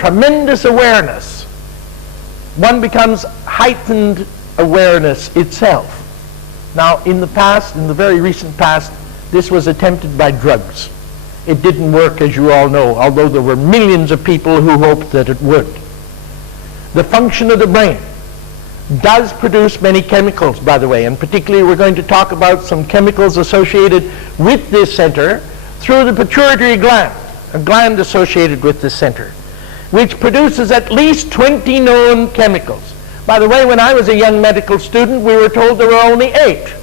tremendous awareness. One becomes heightened awareness itself. Now, in the past, in the very recent past, this was attempted by drugs. It didn't work, as you all know, although there were millions of people who hoped that it would. The function of the brain does produce many chemicals, by the way, and particularly we're going to talk about some chemicals associated with this center through the pituitary gland, a gland associated with this center, which produces at least 20 known chemicals. By the way, when I was a young medical student, we were told there were only 8.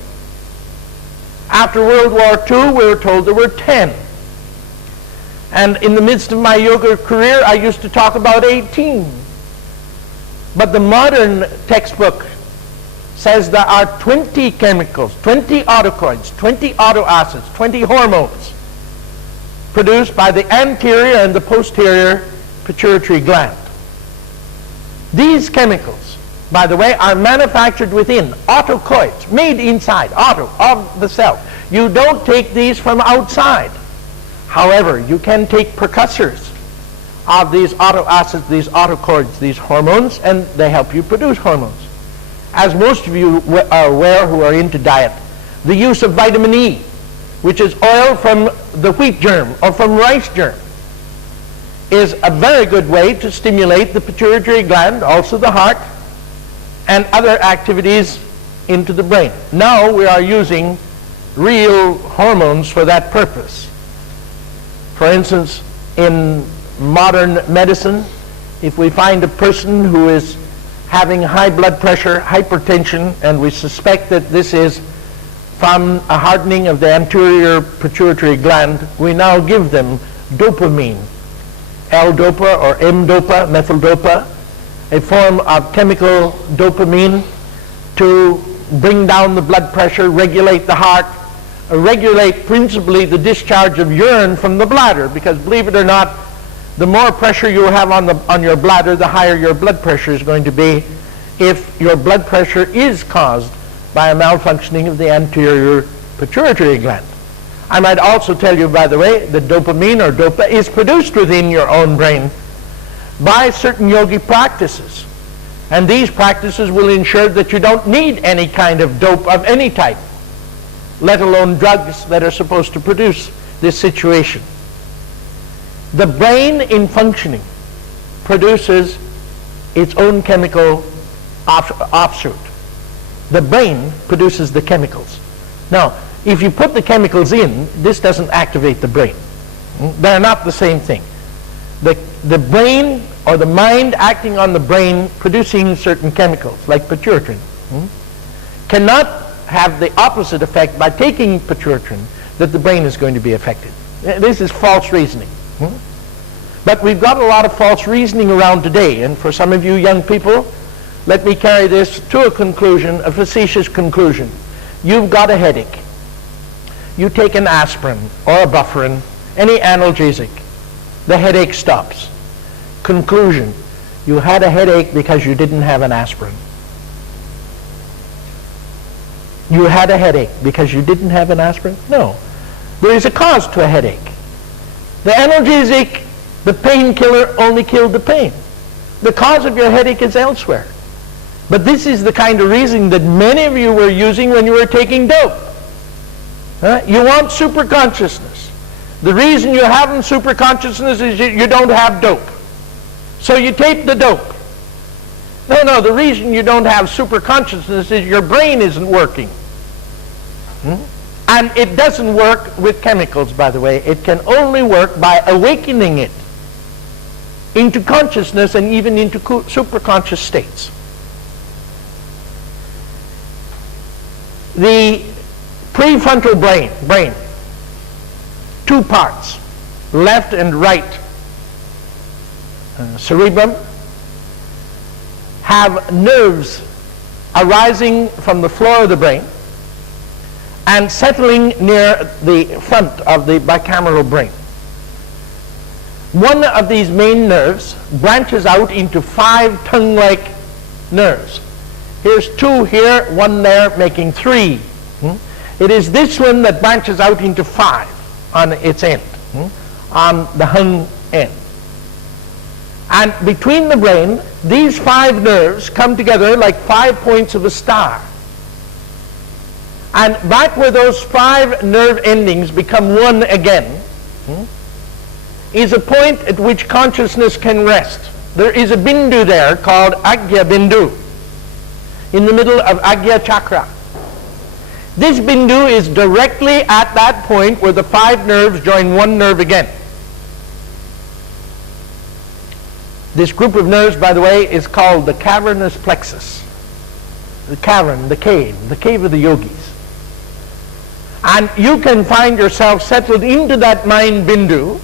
After World War II, we were told there were 10. And in the midst of my yoga career, I used to talk about 18. But the modern textbook says there are 20 chemicals, 20 autocoids, 20 autoacids, 20 hormones produced by the anterior and the posterior pituitary gland. These chemicals, by the way, are manufactured within, autocoids, made inside, of the cell. You don't take these from outside. However, you can take precursors of these autoacids, these autocoids, these hormones, and they help you produce hormones. As most of you are aware who are into diet, the use of vitamin E, which is oil from the wheat germ or from rice germ, is a very good way to stimulate the pituitary gland, also the heart, and other activities into the brain. Now we are using real hormones for that purpose. For instance, in modern medicine, if we find a person who is having high blood pressure, hypertension, and we suspect that this is from a hardening of the anterior pituitary gland, we now give them dopamine, L-dopa or M-dopa, methyl-dopa, a form of chemical dopamine to bring down the blood pressure, regulate the heart, regulate principally the discharge of urine from the bladder, because believe it or not, the more pressure you have on your bladder, the higher your blood pressure is going to be if your blood pressure is caused by a malfunctioning of the anterior pituitary gland. I might also tell you, by the way, that dopamine or dopa is produced within your own brain by certain yogi practices. And these practices will ensure that you don't need any kind of dope of any type, let alone drugs that are supposed to produce this situation. The brain in functioning produces its own chemical offshoot. The brain produces the chemicals. Now, if you put the chemicals in, this doesn't activate the brain. They're not the same thing. The brain or the mind acting on the brain producing certain chemicals, like pituitrin, cannot have the opposite effect by taking pituitrin that the brain is going to be affected. This is false reasoning. But we've got a lot of false reasoning around today, and for some of you young people, let me carry this to a conclusion, a facetious conclusion. You've got a headache. You take an aspirin or a bufferin, any analgesic. The headache stops. Conclusion: you had a headache because you didn't have an aspirin. You had a headache because you didn't have an aspirin? No. There is a cause to a headache. The analgesic, the painkiller, only killed the pain. The cause of your headache is elsewhere. But this is the kind of reasoning that many of you were using when you were taking dope. You want superconsciousness. The reason you haven't superconsciousness is you don't have dope. So you take the dope. No, the reason you don't have superconsciousness is your brain isn't working. And it doesn't work with chemicals, by the way. It can only work by awakening it into consciousness and even into superconscious states. The prefrontal brain, 2 parts, left and right cerebrum, have nerves arising from the floor of the brain and settling near the front of the bicameral brain. One of these main nerves branches out into 5 tongue-like nerves. Here's 2 here, 1 there, making 3. It is this one that branches out into 5 on its end, on the hung end. And between the brain, these 5 nerves come together like 5 points of a star. And back where those 5 nerve endings become one again, is a point at which consciousness can rest. There is a bindu there called Agya Bindu, in the middle of Agya Chakra. This bindu is directly at that point where the 5 nerves join one nerve again. This group of nerves, by the way, is called the cavernous plexus. The cavern, the cave of the yogis. And you can find yourself settled into that mind bindu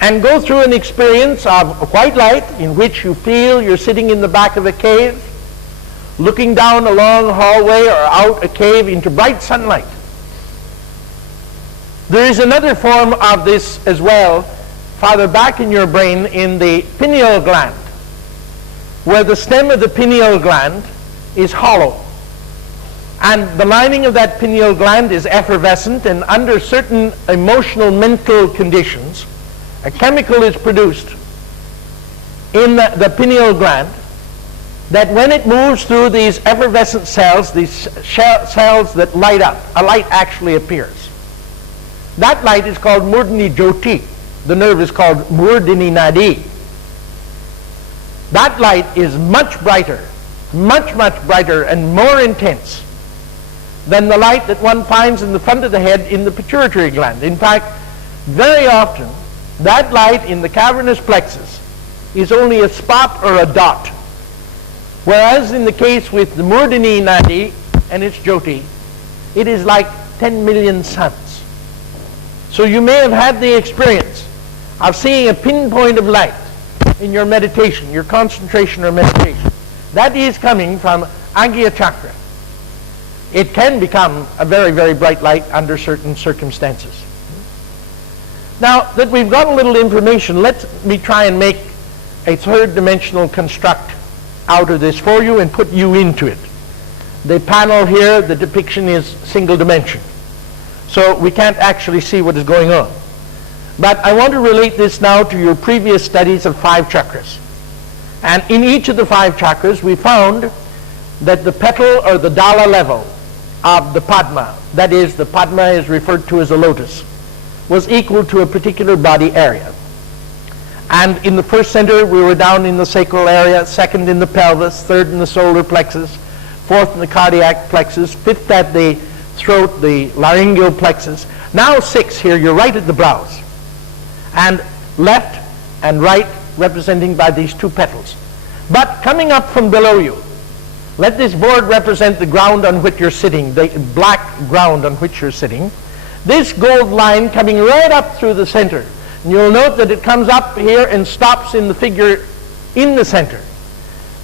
and go through an experience of white light in which you feel you're sitting in the back of a cave, looking down a long hallway or out a cave into bright sunlight. There is another form of this as well, farther back in your brain, in the pineal gland, where the stem of the pineal gland is hollow. And the lining of that pineal gland is effervescent, and under certain emotional, mental conditions, a chemical is produced in the pineal gland that when it moves through these effervescent cells, these cells that light up, a light actually appears. That light is called Murdani Jyoti. The nerve is called Murdani Nadi. That light is much brighter and more intense than the light that one finds in the front of the head in the pituitary gland. In fact, very often, that light in the cavernous plexus is only a spot or a dot. Whereas in the case with the Murdani Nadi and its Jyoti, it is like 10 million suns. So you may have had the experience of seeing a pinpoint of light in your meditation, your concentration or meditation. That is coming from Agya Chakra. It can become a very, very bright light under certain circumstances. Now that we've got a little information, let me try and make a 3rd dimensional construct out of this for you and put you into it. The panel here, the depiction is single dimension, so we can't actually see what is going on. But I want to relate this now to your previous studies of 5 chakras. And in each of the 5 chakras, we found that the petal or the dala level of the Padma, that is, the Padma is referred to as a lotus, was equal to a particular body area. And in the first center, we were down in the sacral area, 2nd in the pelvis, 3rd in the solar plexus, 4th in the cardiac plexus, 5th at the throat, the laryngeal plexus. Now 6 here, you're right at the brows. And left and right representing by these 2 petals. But coming up from below you, let this board represent the ground on which you're sitting, the black ground on which you're sitting. This gold line coming right up through the center. And you'll note that it comes up here and stops in the figure in the center.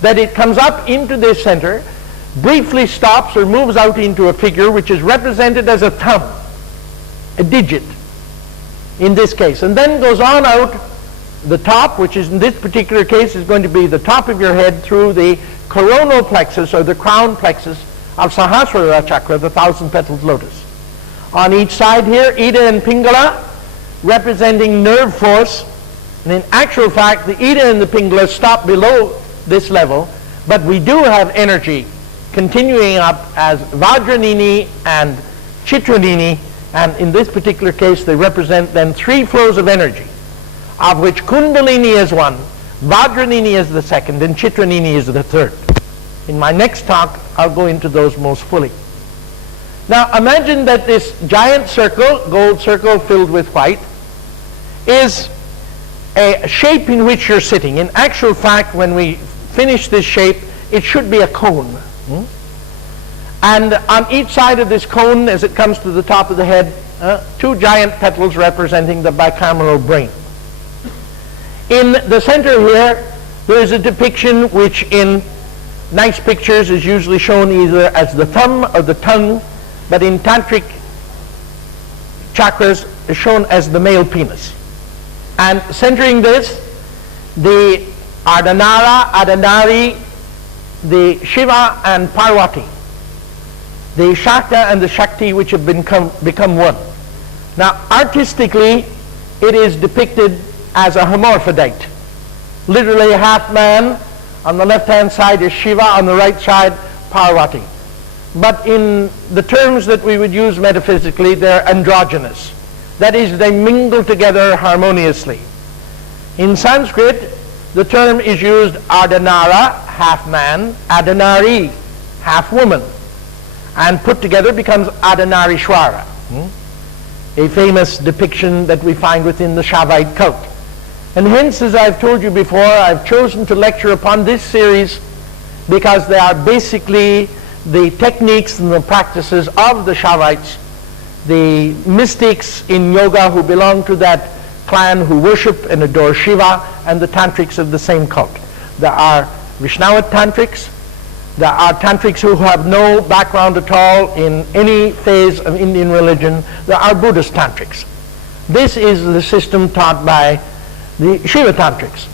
That it comes up into this center, briefly stops or moves out into a figure which is represented as a thumb, a digit in this case, and then goes on out the top, which is in this particular case is going to be the top of your head, through the coronal plexus or the crown plexus of Sahasrara chakra, the 1,000-petaled lotus. On each side here, Ida and Pingala representing nerve force, and in actual fact the Ida and the Pingala stop below this level, but we do have energy continuing up as Vajranini and Chitranini, and in this particular case they represent then 3 flows of energy, of which Kundalini is one, Vajranini is the 2nd, and Chitranini is the 3rd. In my next talk, I'll go into those most fully. Now imagine that this giant circle, gold circle filled with white, is a shape in which you're sitting. In actual fact, when we finish this shape, it should be a cone. And on each side of this cone, as it comes to the top of the head, 2 giant petals representing the bicameral brain. In the center here, there is a depiction which in nice pictures is usually shown either as the thumb or the tongue, but in tantric chakras is shown as the male penis. And centering this, the Ardhanara, Ardhanari, the Shiva and Parvati, the Shakta and the Shakti, which have become one. Now artistically, it is depicted as a hermaphrodite. literally half man. On the left-hand side is Shiva, on the right side Parvati. But in the terms that we would use metaphysically, they're androgynous. That is, they mingle together harmoniously. In Sanskrit, the term is used Ardhanara, half man, Ardhanari, half woman, and put together becomes Ardhanarishwara, a famous depiction that we find within the Shaivite cult. And hence, as I've told you before, I've chosen to lecture upon this series because they are basically the techniques and the practices of the Shaivites, the mystics in yoga who belong to that clan who worship and adore Shiva, and the tantrics of the same cult. There are Vaishnava tantrics, there are tantrics who have no background at all in any phase of Indian religion, there are Buddhist tantrics. This is the system taught by the Shiva tantrics.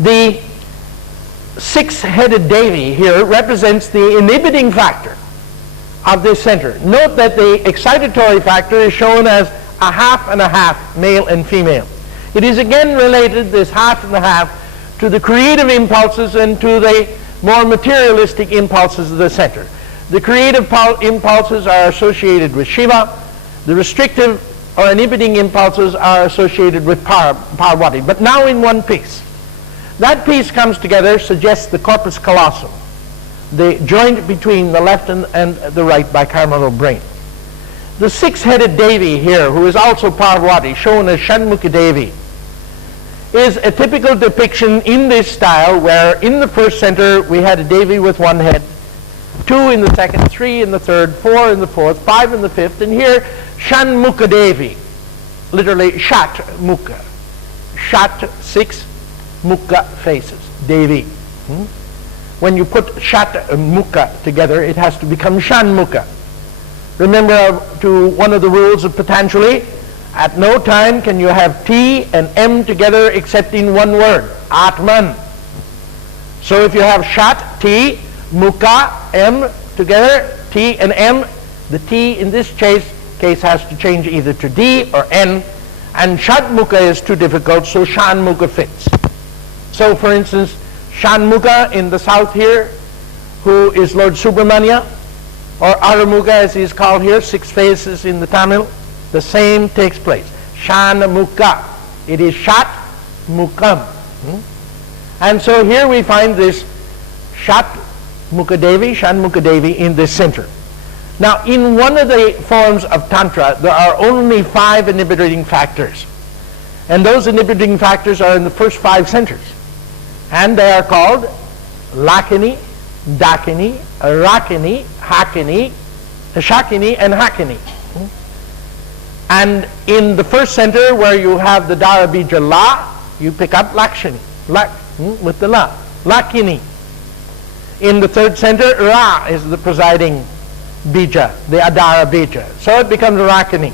The six-headed Devi here represents the inhibiting factor of this center. Note that the excitatory factor is shown as a half and a half, male and female. It is again related, this half and a half, to the creative impulses and to the more materialistic impulses of the center. The creative impulses are associated with Shiva. The restrictive or inhibiting impulses are associated with Parvati, but now in one piece. That piece comes together, suggests the corpus callosum, the joint between the left and the right bicameral brain. The six-headed Devi here, who is also Parvati, shown as Shanmukha Devi, is a typical depiction in this style where in the first center we had a Devi with one head, 2 in the second, 3 in the third, 4 in the fourth, 5 in the fifth, and here Shanmukha Devi, literally Shat Mukha. Shat, 6, Mukha, faces, Devi. When you put Shat Mukha together, it has to become Shanmukha. Remember to one of the rules of Patanjali, at no time can you have T and M together except in one word, Atman. So if you have Shat, T, Mukha, M together, T and M, the T in this case has to change either to D or N, and Shat Mukha is too difficult, so Shanmukha fits. So for instance, Shanmukha in the south here, who is Lord Subramanya, or Arumukha as he is called here, 6 faces in the Tamil, the same takes place. Shanmukha. It is Shat Mukham. And so here we find this Shat Mukha Devi, Shanmukha Devi in this center. Now in one of the forms of Tantra, there are only 5 inhibiting factors. And those inhibiting factors are in the first 5 centers. And they are called Lakini, Dakini, Rakini, Hakini, Shakini, and Hakini. And in the first center where you have the Dara Bija La, you pick up Lakshmi, with the La, Lakini. In the third center, Ra is the presiding Bija, the Adara Bija. So it becomes Rakini.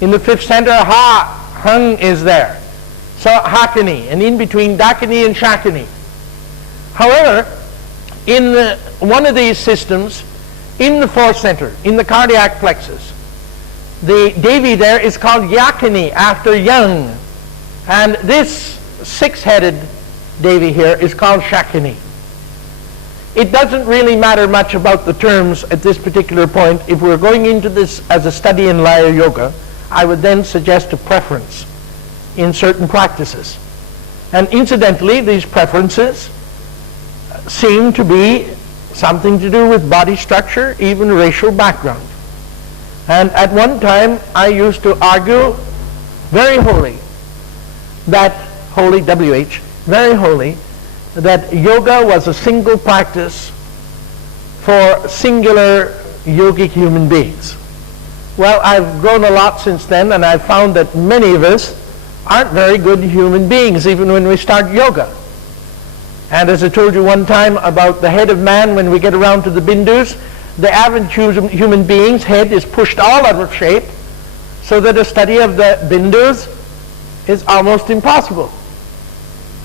In the fifth center, Hung is there. So Hakini, and in between Dakini and Shakini. However, in one of these systems, in the fourth center, in the cardiac plexus, the Devi there is called Yakini, after young. And this 6-headed Devi here is called Shakini. It doesn't really matter much about the terms at this particular point. If we're going into this as a study in Laya Yoga, I would then suggest a preference in certain practices. And incidentally, these preferences seem to be something to do with body structure, even racial background. And at one time, I used to argue very holy, that holy, W-H, very holy, that yoga was a single practice for singular yogic human beings. Well, I've grown a lot since then, and I've found that many of us aren't very good human beings, even when we start yoga. And as I told you one time about the head of man, when we get around to the bindus, the average human being's head is pushed all out of shape, so that a study of the bindus is almost impossible.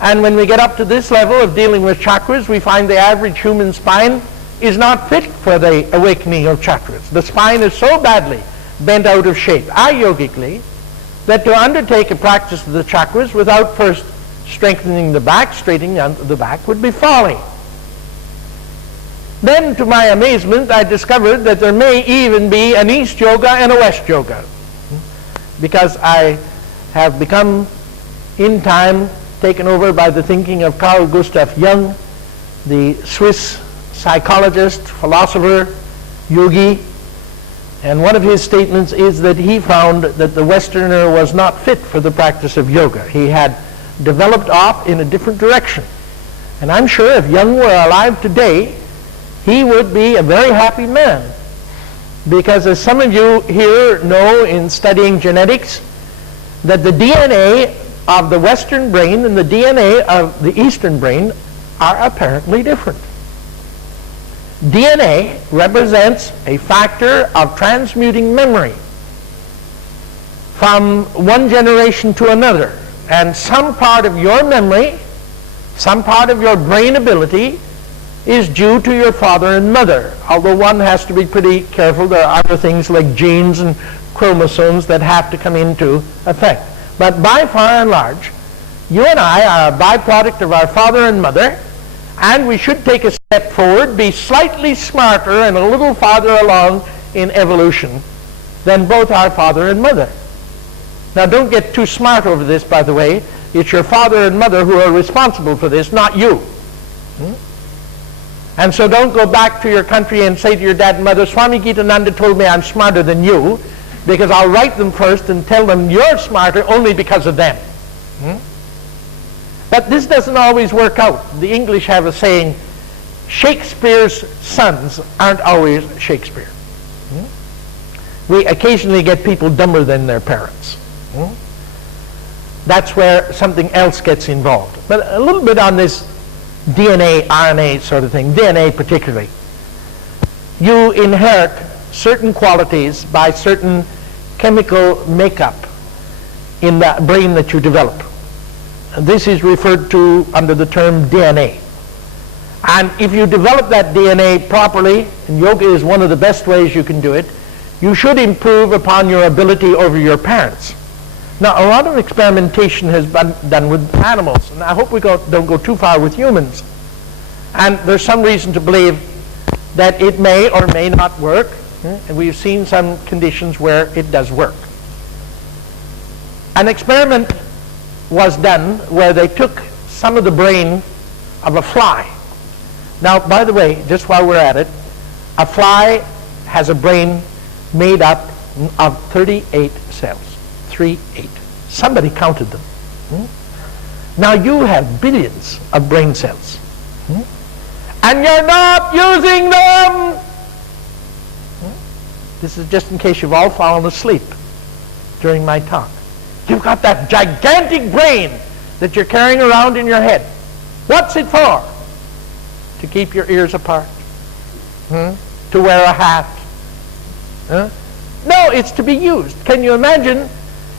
And when we get up to this level of dealing with chakras, we find the average human spine is not fit for the awakening of chakras. The spine is so badly bent out of shape, ayogically, that to undertake a practice of the chakras without first strengthening the back, straightening the back would be folly. Then, to my amazement, I discovered that there may even be an East Yoga and a West Yoga, because I have become, in time, taken over by the thinking of Carl Gustav Jung, the Swiss psychologist, philosopher, yogi, and one of his statements is that he found that the Westerner was not fit for the practice of yoga. He had developed off in a different direction. And I'm sure if Jung were alive today, he would be a very happy man. Because as some of you here know in studying genetics, that the DNA of the Western brain and the DNA of the Eastern brain are apparently different. DNA represents a factor of transmuting memory from one generation to another. And some part of your memory, some part of your brain ability is due to your father and mother. Although one has to be pretty careful, there are other things like genes and chromosomes that have to come into effect. But by far and large, you and I are a byproduct of our father and mother, and we should take a step forward, be slightly smarter and a little farther along in evolution than both our father and mother. Now don't get too smart over this, by the way. It's your father and mother who are responsible for this, not you. And so don't go back to your country and say to your dad and mother, Swami Gitananda told me I'm smarter than you, because I'll write them first and tell them you're smarter only because of them. But this doesn't always work out. The English have a saying, Shakespeare's sons aren't always Shakespeare. We occasionally get people dumber than their parents. That's where something else gets involved. But a little bit on this DNA, RNA sort of thing, DNA particularly. You inherit certain qualities by certain chemical makeup in the brain that you develop. And this is referred to under the term DNA. And if you develop that DNA properly, and yoga is one of the best ways you can do it, you should improve upon your ability over your parents. Now, a lot of experimentation has been done with animals, and I hope we don't go too far with humans. And there's some reason to believe that it may or may not work, and we've seen some conditions where it does work. An experiment was done where they took some of the brain of a fly. Now, by the way, just while we're at it, a fly has a brain made up of 38 cells. 38. Somebody counted them. Now you have billions of brain cells. And you're not using them! This is just in case you've all fallen asleep during my talk. You've got that gigantic brain that you're carrying around in your head. What's it for? To keep your ears apart? To wear a hat? No, it's to be used. Can you imagine?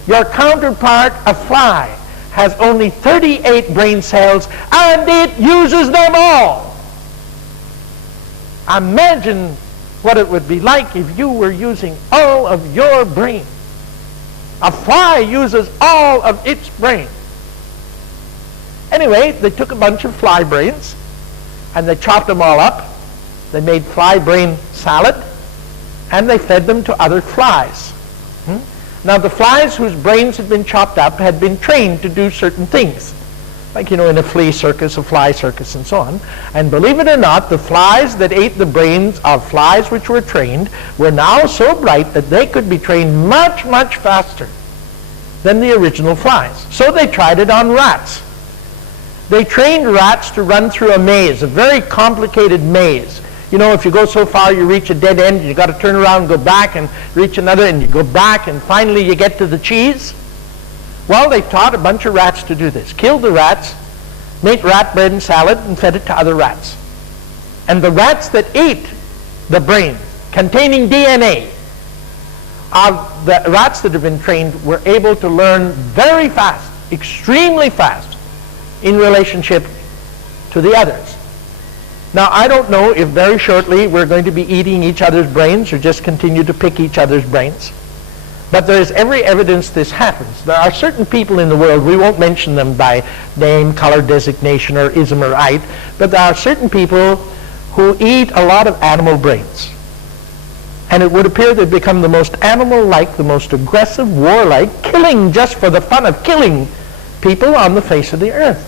Your counterpart, a fly, has only 38 brain cells, and it uses them all. Imagine what it would be like if you were using all of your brain. A fly uses all of its brain. Anyway, they took a bunch of fly brains, and they chopped them all up. They made fly brain salad, and they fed them to other flies. Now, the flies whose brains had been chopped up had been trained to do certain things, like, in a flea circus, a fly circus, and so on. And believe it or not, the flies that ate the brains of flies which were trained were now so bright that they could be trained much, much faster than the original flies. So they tried it on rats. They trained rats to run through a maze, a very complicated maze. If you go so far, you reach a dead end, you got to turn around and go back and reach another, and you go back, and finally you get to the cheese. Well, they taught a bunch of rats to do this. Killed the rats, made rat bread and salad, and fed it to other rats. And the rats that ate the brain containing DNA of the rats that have been trained were able to learn very fast, extremely fast, in relationship to the others. Now, I don't know if very shortly we're going to be eating each other's brains or just continue to pick each other's brains. But there is every evidence this happens. There are certain people in the world, we won't mention them by name, color designation, or ism or ite, but there are certain people who eat a lot of animal brains. And it would appear they've become the most animal-like, the most aggressive, warlike, killing just for the fun of killing people on the face of the earth.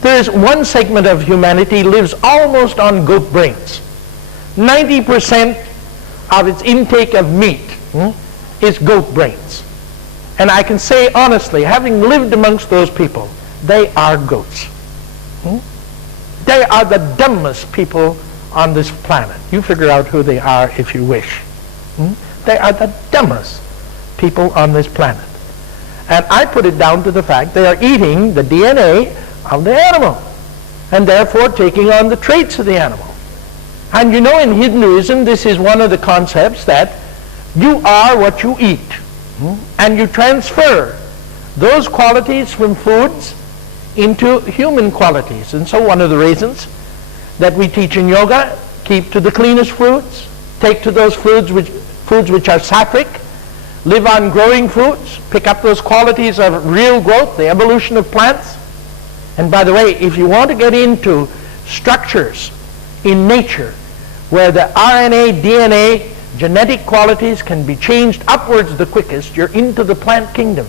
There is one segment of humanity lives almost on goat brains. 90% of its intake of meat is goat brains. And I can say honestly, having lived amongst those people, they are goats. They are the dumbest people on this planet. You figure out who they are if you wish. They are the dumbest people on this planet. And I put it down to the fact they are eating the DNA of the animal and therefore taking on the traits of the animal. And you know, in Hinduism, this is one of the concepts that you are what you eat. And you transfer those qualities from foods into human qualities. And so one of the reasons that we teach in yoga, keep to the cleanest foods, take to those foods which are sattvic, live on growing foods, pick up those qualities of real growth, the evolution of plants. And by the way, if you want to get into structures in nature where the RNA, DNA, genetic qualities can be changed upwards the quickest, you're into the plant kingdom.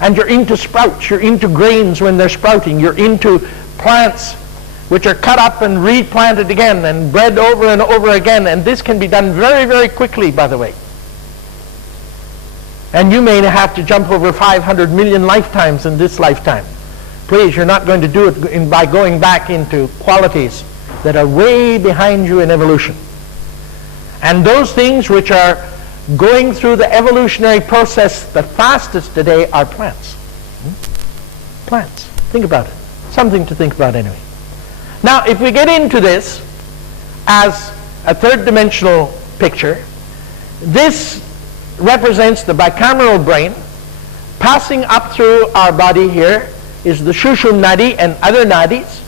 And you're into sprouts, you're into grains when they're sprouting, you're into plants which are cut up and replanted again and bred over and over again. And this can be done very, very quickly, by the way. And you may have to jump over 500 million lifetimes in this lifetime. Please, you're not going to do it by going back into qualities that are way behind you in evolution. And those things which are going through the evolutionary process the fastest today are plants. Plants. Think about it. Something to think about anyway. Now, if we get into this as a third-dimensional picture, this represents the bicameral brain. Passing up through our body here is the Shushum Nadi and other nadis.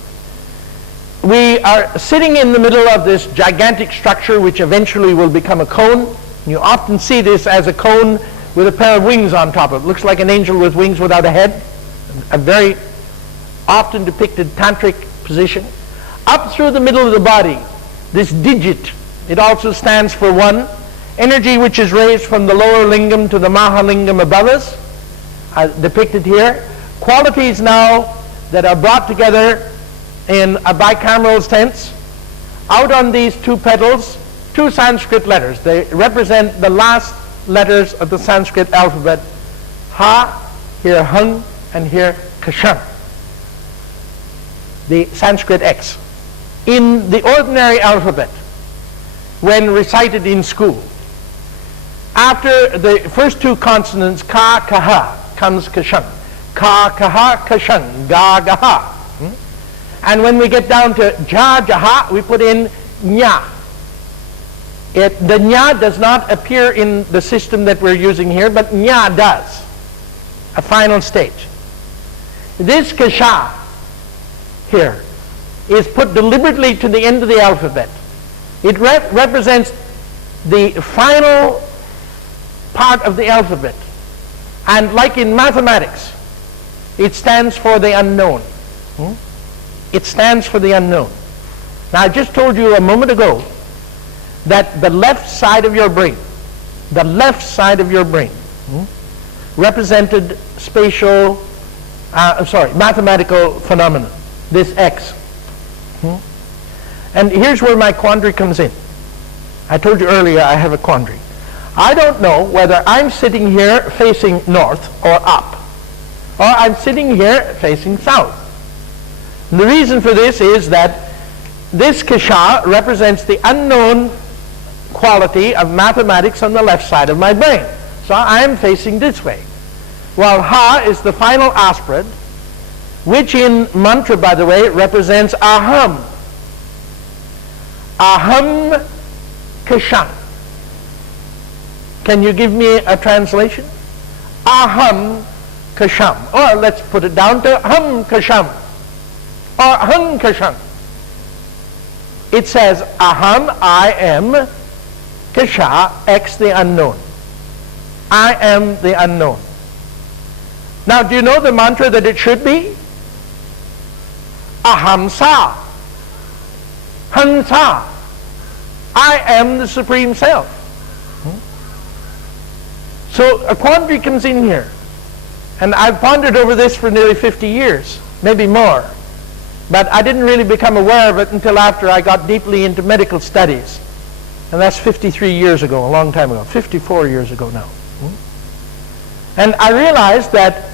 We are sitting in the middle of this gigantic structure which eventually will become a cone. You often see this as a cone with a pair of wings on top of it. It looks like an angel with wings without a head. A very often depicted tantric position. Up through the middle of the body, this digit, it also stands for one. Energy which is raised from the lower lingam to the Mahalingam above us, depicted here. Qualities now that are brought together in a bicameral sense. Out on these two petals, two Sanskrit letters. They represent the last letters of the Sanskrit alphabet. Ha, here Hung, and here Kashan. The Sanskrit X. In the ordinary alphabet, when recited in school, after the first two consonants, ka, kaha, comes kashan. Ka, kaha, kashan, ga, gaha. And when we get down to ja, jaha, we put in nya. The nya does not appear in the system that we're using here, but nya does. A final stage. This kasha here is put deliberately to the end of the alphabet. It represents the final part of the alphabet. And like in mathematics, it stands for the unknown. It stands for the unknown. Now, I just told you a moment ago that the left side of your brain, represented mathematical phenomena, this X. And here's where my quandary comes in. I told you earlier I have a quandary. I don't know whether I'm sitting here facing north or up, or I'm sitting here facing south. And the reason for this is that this kasha represents the unknown quality of mathematics on the left side of my brain. So I'm facing this way. While ha is the final aspirate, which in mantra, by the way, represents aham. Aham kashan. Can you give me a translation? Aham kasham. Or let's put it down to hum kasham. Or hum kasham. It says aham, I am, kasha, X the unknown. I am the unknown. Now, do you know the mantra that it should be? Ahamsa. Hansa. I am the Supreme Self. So a quandary comes in here. And I've pondered over this for nearly 50 years, maybe more. But I didn't really become aware of it until after I got deeply into medical studies. And that's 53 years ago, a long time ago, 54 years ago now. And I realized that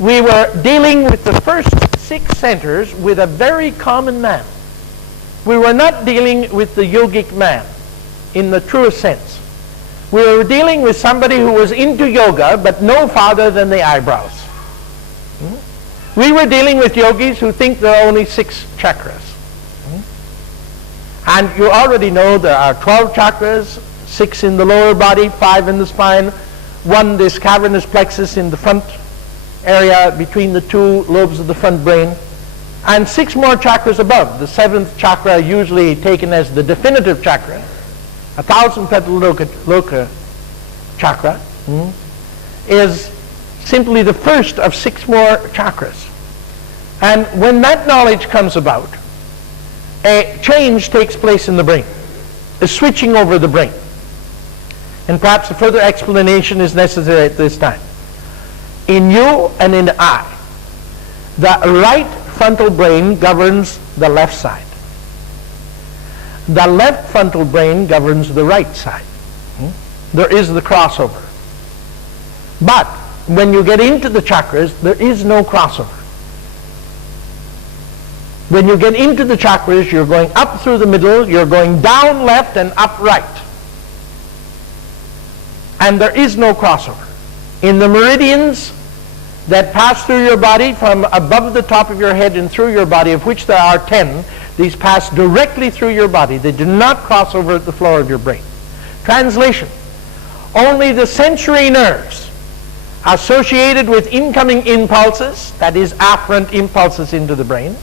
we were dealing with the first 6 centers with a very common man. We were not dealing with the yogic man in the truest sense. We were dealing with somebody who was into yoga but no farther than the eyebrows. We were dealing with yogis who think there are only 6 chakras. And you already know there are 12 chakras, 6 in the lower body, 5 in the spine, 1 this cavernous plexus in the front area between the 2 lobes of the front brain, and 6 more chakras above. The 7th chakra, usually taken as the definitive chakra, 1,000-petal loka chakra, is simply the first of 6 more chakras. And when that knowledge comes about, a change takes place in the brain, a switching over the brain. And perhaps a further explanation is necessary at this time. In you and in I, the right frontal brain governs the left side. The left frontal brain governs the right side. There is the crossover. But when you get into the chakras, there is no crossover. When you get into the chakras, you're going up through the middle, you're going down left and up right. And there is no crossover. In the meridians that pass through your body from above the top of your head and through your body, of which there are 10, these pass directly through your body. They do not cross over at the floor of your brain. Translation: only the sensory nerves associated with incoming impulses, that is afferent impulses into the brain,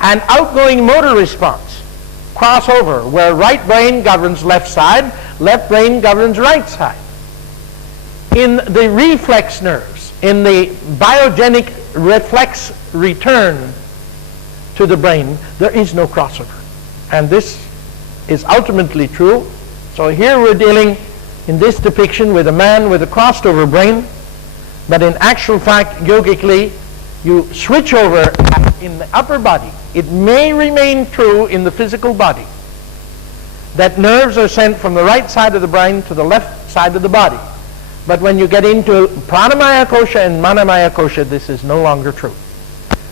and outgoing motor response cross over, where right brain governs left side, left brain governs right side. In the reflex nerves, in the biogenic reflex return to the brain, there is no crossover. And this is ultimately true. So here we're dealing in this depiction with a man with a crossed over brain, but in actual fact, yogically, you switch over in the upper body. It may remain true in the physical body that nerves are sent from the right side of the brain to the left side of the body. But when you get into pranamaya kosha and manamaya kosha, this is no longer true.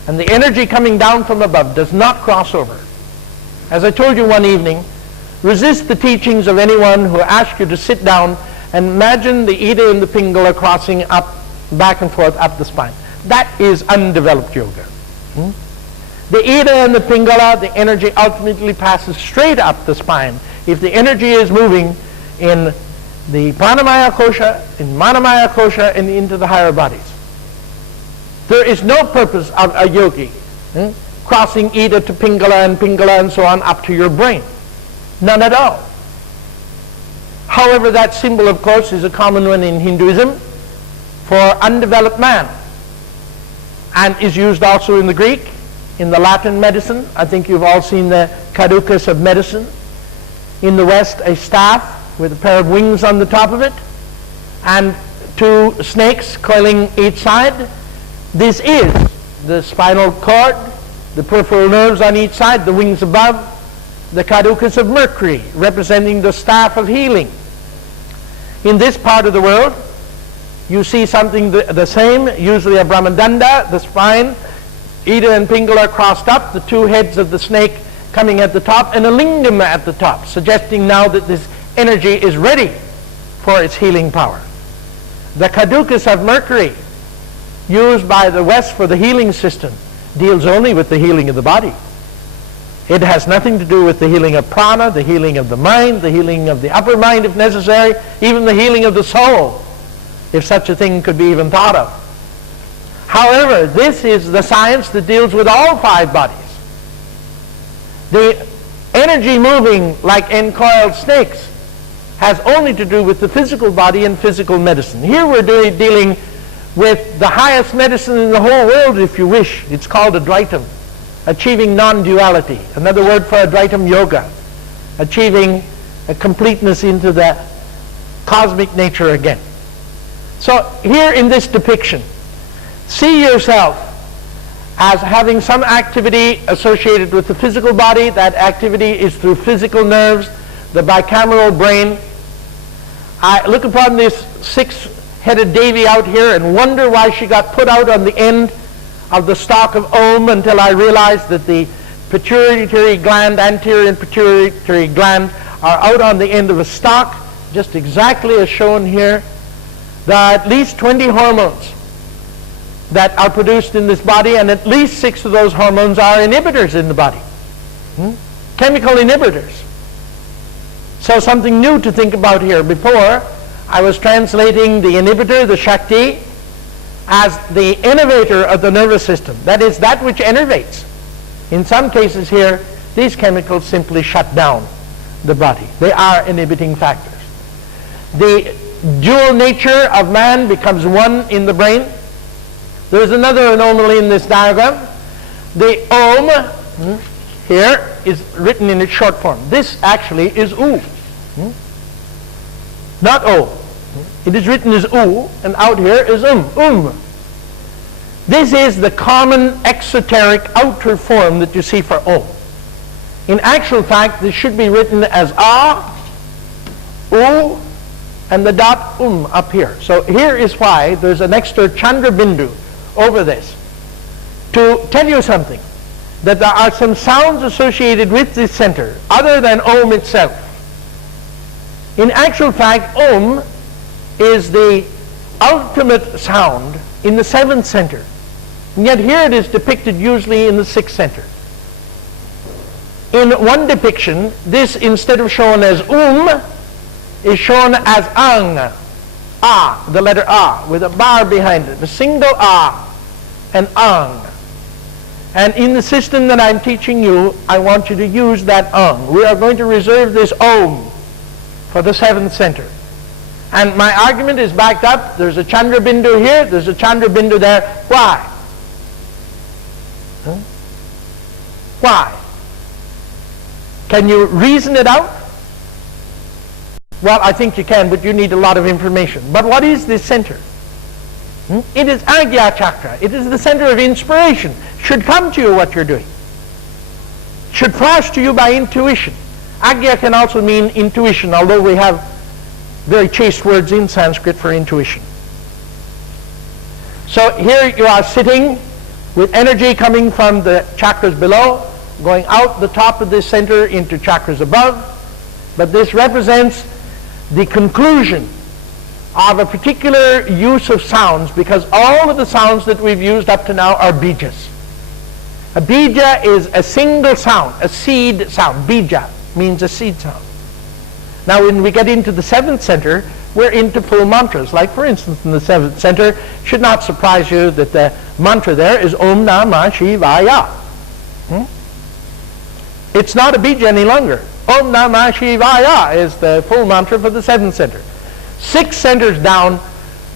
And the energy coming down from above does not cross over. As I told you one evening, resist the teachings of anyone who asks you to sit down and imagine the Ida and the Pingala crossing up, back and forth up the spine. That is undeveloped yoga. The Ida and the Pingala, the energy ultimately passes straight up the spine. If the energy is moving in the pranamaya kosha, in manamaya kosha, and into the higher bodies. There is no purpose of a yogi crossing Ida to Pingala and so on up to your brain. None at all. However, that symbol, of course, is a common one in Hinduism for undeveloped man, and is used also in the Greek, in the Latin medicine. I think you've all seen the Caduceus of medicine. In the West, a staff with a pair of wings on the top of it, and 2 snakes coiling each side. This is the spinal cord, the peripheral nerves on each side, the wings above, the Caduceus of Mercury, representing the staff of healing. In this part of the world, you see something the same, usually a Brahmadanda, the spine, Ida and Pingala crossed up, the 2 heads of the snake coming at the top, and a lingam at the top, suggesting now that this energy is ready for its healing power. The Caduceus of Mercury, used by the West for the healing system, deals only with the healing of the body. It has nothing to do with the healing of prana, the healing of the mind, the healing of the upper mind if necessary, even the healing of the soul, if such a thing could be even thought of. However, this is the science that deals with all 5 bodies. The energy moving like encoiled snakes has only to do with the physical body and physical medicine. Here we're dealing with the highest medicine in the whole world, if you wish. It's called Advaitam, achieving non-duality. Another word for Advaitam, yoga, achieving a completeness into the cosmic nature again. So here in this depiction, see yourself as having some activity associated with the physical body. That activity is through physical nerves, the bicameral brain. I look upon this six-headed Devi out here and wonder why she got put out on the end of the stalk of Om, until I realized that the pituitary gland, anterior and pituitary gland, are out on the end of a stalk, just exactly as shown here. There are at least 20 hormones that are produced in this body, and at least 6 of those hormones are inhibitors in the body. Chemical inhibitors. So something new to think about here. Before, I was translating the inhibitor, the Shakti, as the innervator of the nervous system. That is, that which innervates. In some cases here, these chemicals simply shut down the body. They are inhibiting factors. The dual nature of man becomes one in the brain. There is another anomaly in this diagram. The Om here is written in its short form. This actually is U, not O. It is written as U, and out here is This is the common exoteric outer form that you see for Om. In actual fact, this should be written as A, U, and the dot up here. So here is why there's an extra Chandra Bindu over this, to tell you something, that there are some sounds associated with this center other than Om itself. In actual fact, Om is the ultimate sound in the 7th center, and yet here it is depicted usually in the 6th center. In one depiction, this, instead of shown as is shown as Ang, A, the letter A, with a bar behind it, a single A, and Ang. And in the system that I'm teaching you, I want you to use that Ang. We are going to reserve this Om for the 7th center. And my argument is backed up. There's a Chandra Bindu here, there's a Chandra Bindu there. Why? Why? Can you reason it out? Well, I think you can, but you need a lot of information. But what is this center? It is Agya Chakra. It is the center of inspiration. Should come to you what you're doing. Should flash to you by intuition. Agya can also mean intuition, although we have very chaste words in Sanskrit for intuition. So here you are sitting with energy coming from the chakras below, going out the top of this center into chakras above. But this represents the conclusion of a particular use of sounds, because all of the sounds that we've used up to now are bijas. A bija is a single sound, a seed sound. Bija means a seed sound. Now when we get into the 7th center, we're into full mantras. Like for instance in the 7th center, should not surprise you that the mantra there is Om Namah Shivaya. It's not a bija any longer. Om Namah Shivaya is the full mantra for the 7th center. 6 centers down,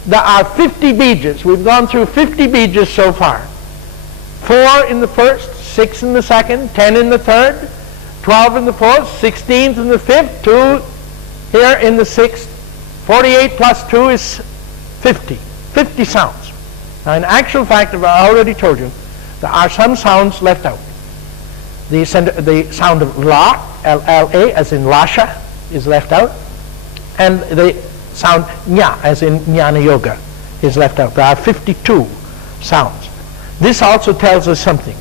there are 50 bijas. We've gone through 50 bijas so far. 4 in the first, 6 in the second, 10 in the third, 12 in the fourth, 16th in the fifth, 2 here in the sixth. 48 plus 2 is 50. 50 sounds. Now in actual fact, I've already told you, there are some sounds left out. The sound of La, L-L-A, as in Lasha, is left out. And the sound Nya, as in Jnana Yoga, is left out. There are 52 sounds. This also tells us something,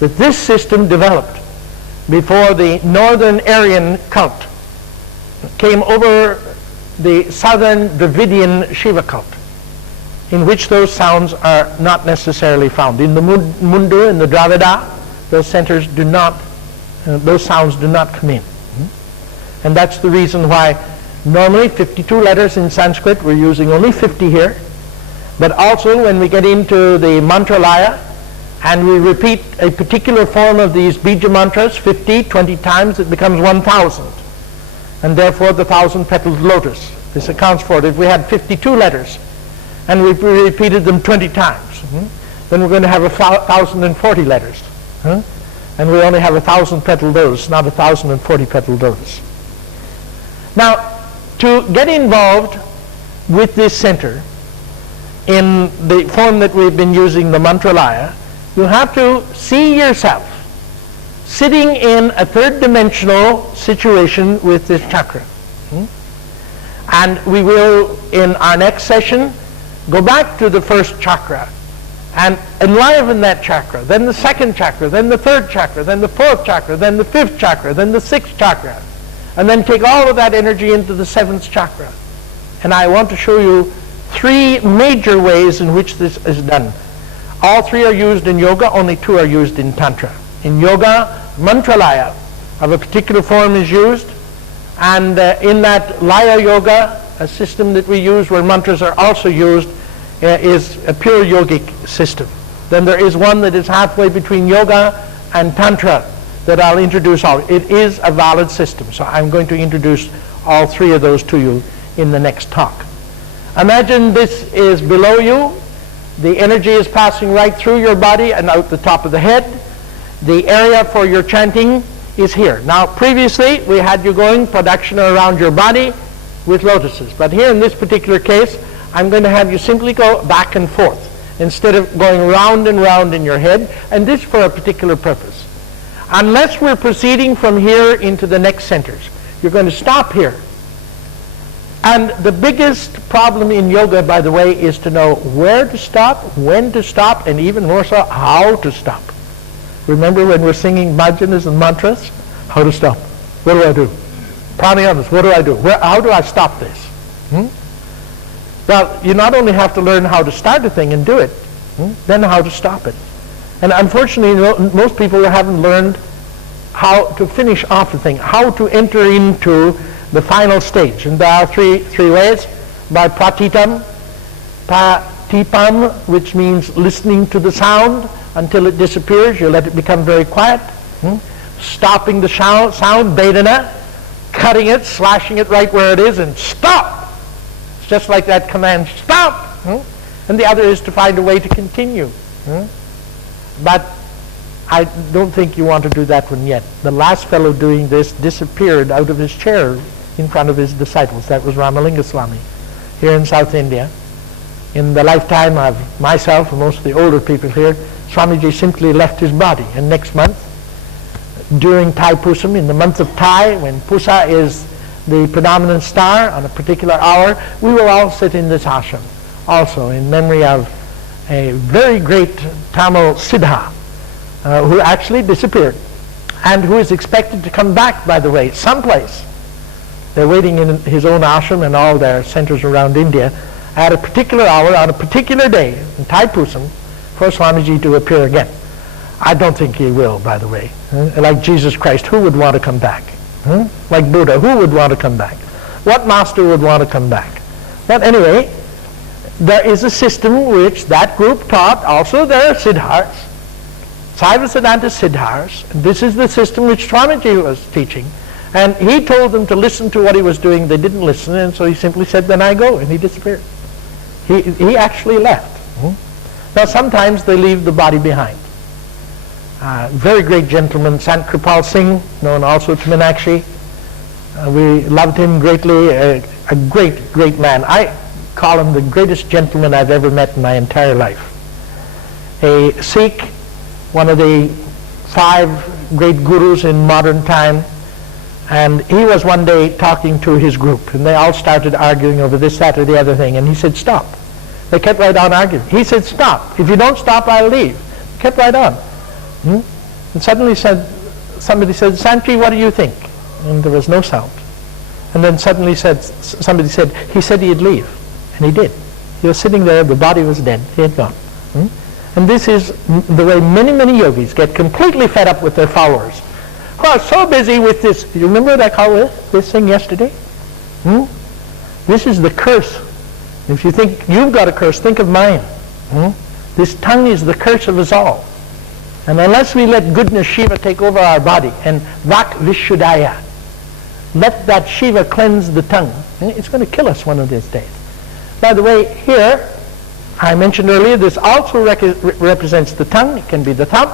that this system developed before the northern Aryan cult came over the southern Dravidian Shiva cult, in which those sounds are not necessarily found. In the Mundu, in the Dravida, those centers do not, those sounds do not come in. And that's the reason why normally 52 letters in Sanskrit, we're using only 50 here. But also when we get into the mantra laya and we repeat a particular form of these bija mantras 20 times, it becomes 1,000. and therefore the 1,000-petaled lotus. This accounts for it. If we had 52 letters and we repeated them 20 times, then we're going to have 1,040 letters. And we only have 1,000-petaled lotus, not 1,040-petaled lotus. Now, to get involved with this center in the form that we've been using, the mantralaya, you have to see yourself sitting in a third-dimensional situation with this chakra. And we will, in our next session, go back to the first chakra and enliven that chakra, then the second chakra, then the third chakra, then the fourth chakra, then the fifth chakra, then the sixth chakra, and then take all of that energy into the seventh chakra. And I want to show you 3 major ways in which this is done. All 3 are used in yoga, only 2 are used in tantra. In yoga, mantralaya of a particular form is used, and in that laya yoga, a system that we use where mantras are also used, is a pure yogic system. Then there is one that is halfway between yoga and tantra that I'll introduce all. It is a valid system, so I'm going to introduce all 3 of those to you in the next talk. Imagine this is below you. The energy is passing right through your body and out the top of the head. The area for your chanting is here. Now, previously, we had you going pradakshina around your body with lotuses. But here in this particular case, I'm going to have you simply go back and forth instead of going round and round in your head, and this for a particular purpose. Unless we're proceeding from here into the next centers, you're going to stop here. And the biggest problem in yoga, by the way, is to know where to stop, when to stop, and even more so, how to stop. Remember when we're singing bhajanas and mantras? How to stop. What do I do? Pranayamas, what do I do? How do I stop this? Well, you not only have to learn how to start a thing and do it, then how to stop it. And unfortunately, most people haven't learned how to finish off the thing, how to enter into the final stage. And there are three ways: by pratitam, patipam, which means listening to the sound until it disappears. You let it become very quiet. Stopping the sound, vedana, cutting it, slashing it right where it is, and stop. It's just like that command, stop. And the other is to find a way to continue. But I don't think you want to do that one yet. The last fellow doing this disappeared out of his chair in front of his disciples. That was Swami here in South India. In the lifetime of myself and most of the older people here, Swamiji simply left his body. And next month, during Thai Pusam, in the month of Thai, when Pusa is the predominant star on a particular hour, we will all sit in this ashram, also in memory of a very great Tamil Siddha who actually disappeared and who is expected to come back, by the way, someplace. They're waiting in his own ashram and all their centers around India at a particular hour on a particular day in Thai Pusam for Swamiji to appear again. I don't think he will, by the way. Like Jesus Christ, who would want to come back? Like Buddha, who would want to come back? What master would want to come back? But anyway, there is a system which that group taught. Also there are Siddhars, Saiva Siddhanta Siddhars. And this is the system which Swamiji was teaching. And he told them to listen to what he was doing. They didn't listen, and so he simply said, then I go, and he disappeared. He actually left. Now sometimes they leave the body behind. Very great gentleman, Sant Kripal Singh, known also to Meenakshi. We loved him greatly, a great, great man. I call him the greatest gentleman I've ever met in my entire life. A Sikh, one of the 5 great gurus in modern time, and he was one day talking to his group, and they all started arguing over this, that, or the other thing, and he said, stop. They kept right on arguing. He said, stop. If you don't stop, I'll leave. Kept right on. And suddenly somebody said, Sanchi, what do you think? And there was no sound. And then suddenly somebody said, he said he'd leave. And he did. He was sitting there, the body was dead, he had gone. And this is the way many, many yogis get completely fed up with their followers, who are so busy with this. You remember what I called this thing yesterday? This is the curse. If you think you've got a curse, think of mine. This tongue is the curse of us all. And unless we let goodness Shiva take over our body and Vak Vishuddhaya, let that Shiva cleanse the tongue. It's going to kill us one of these days. By the way, here, I mentioned earlier, this also represents the tongue. It can be the thumb,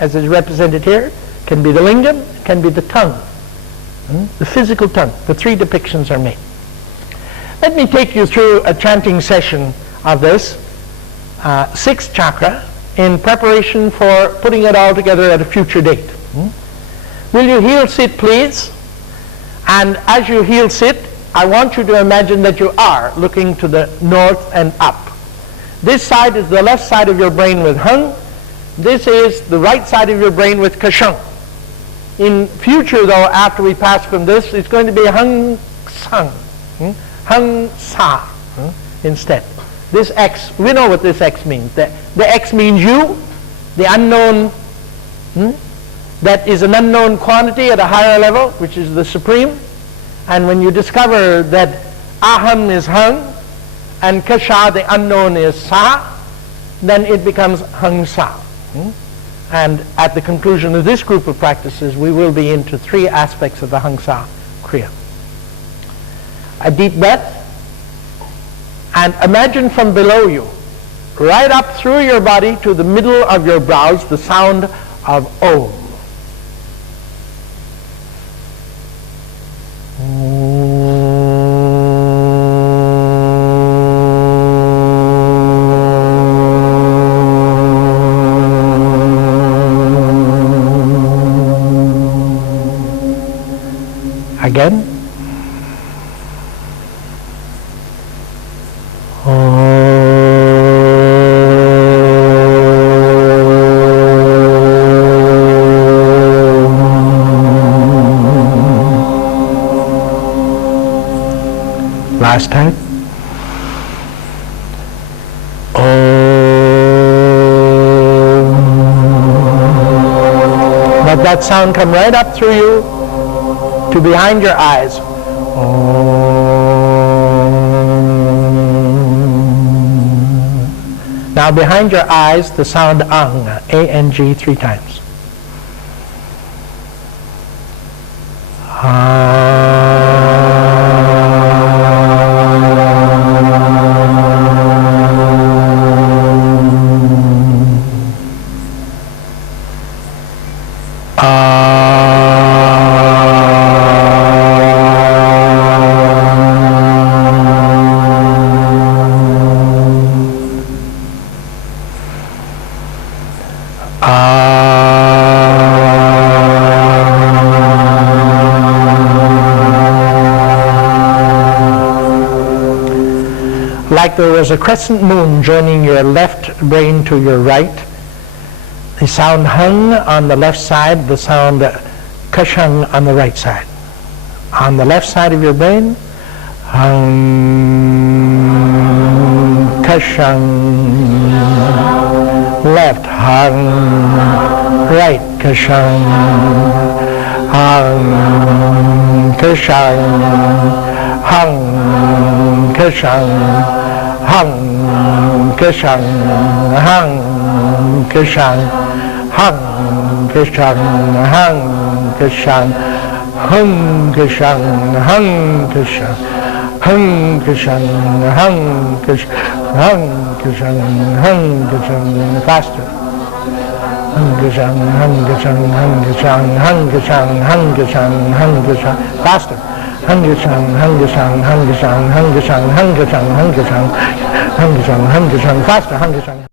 as is represented here. It can be the lingam. It can be the tongue, the physical tongue. The three depictions are made. Let me take you through a chanting session of this, sixth chakra, in preparation for putting it all together at a future date. Will you heel sit, please? And as you heel sit, I want you to imagine that you are looking to the north and up. This side is the left side of your brain with hung. This is the right side of your brain with kashang. In future, though, after we pass from this, it's going to be hung sang, hung sa instead. This X, we know what this X means. The X means you, the unknown, that is an unknown quantity at a higher level, which is the supreme. And when you discover that aham is hung, and kasha, the unknown, is sa, then it becomes hung sa. And at the conclusion of this group of practices, we will be into three aspects of the hung sa kriya. A deep breath, and imagine from below you, right up through your body to the middle of your brows, the sound of Om. Again. Last time. Let that sound come right up through you to behind your eyes. Now behind your eyes, the sound ang, A-N-G, 3 times. Like there was a crescent moon joining your left brain to your right. The sound hung on the left side, the sound kashang on the right side. On the left side of your brain, hung, kashang, left, hung, right, kashang, hung, kashang, hung, kashang, hung, kashang, hung, kashang, hung, kashang, hung, kashang, hung, kashang, hung, kashang, hung, kashang, hung, kashang, hung, kashang, hung, kashang, faster. Hung, kashang, hung, kashang, hung, kashang, hung, kashang, hung, kashang, hung, kashang, faster. Hung, kashang, hung, kashang, hung, kashang, hung, kashang, hung, kashang, hung, kashang, hung, kashang, hung, kashang, faster. Hung, kashang.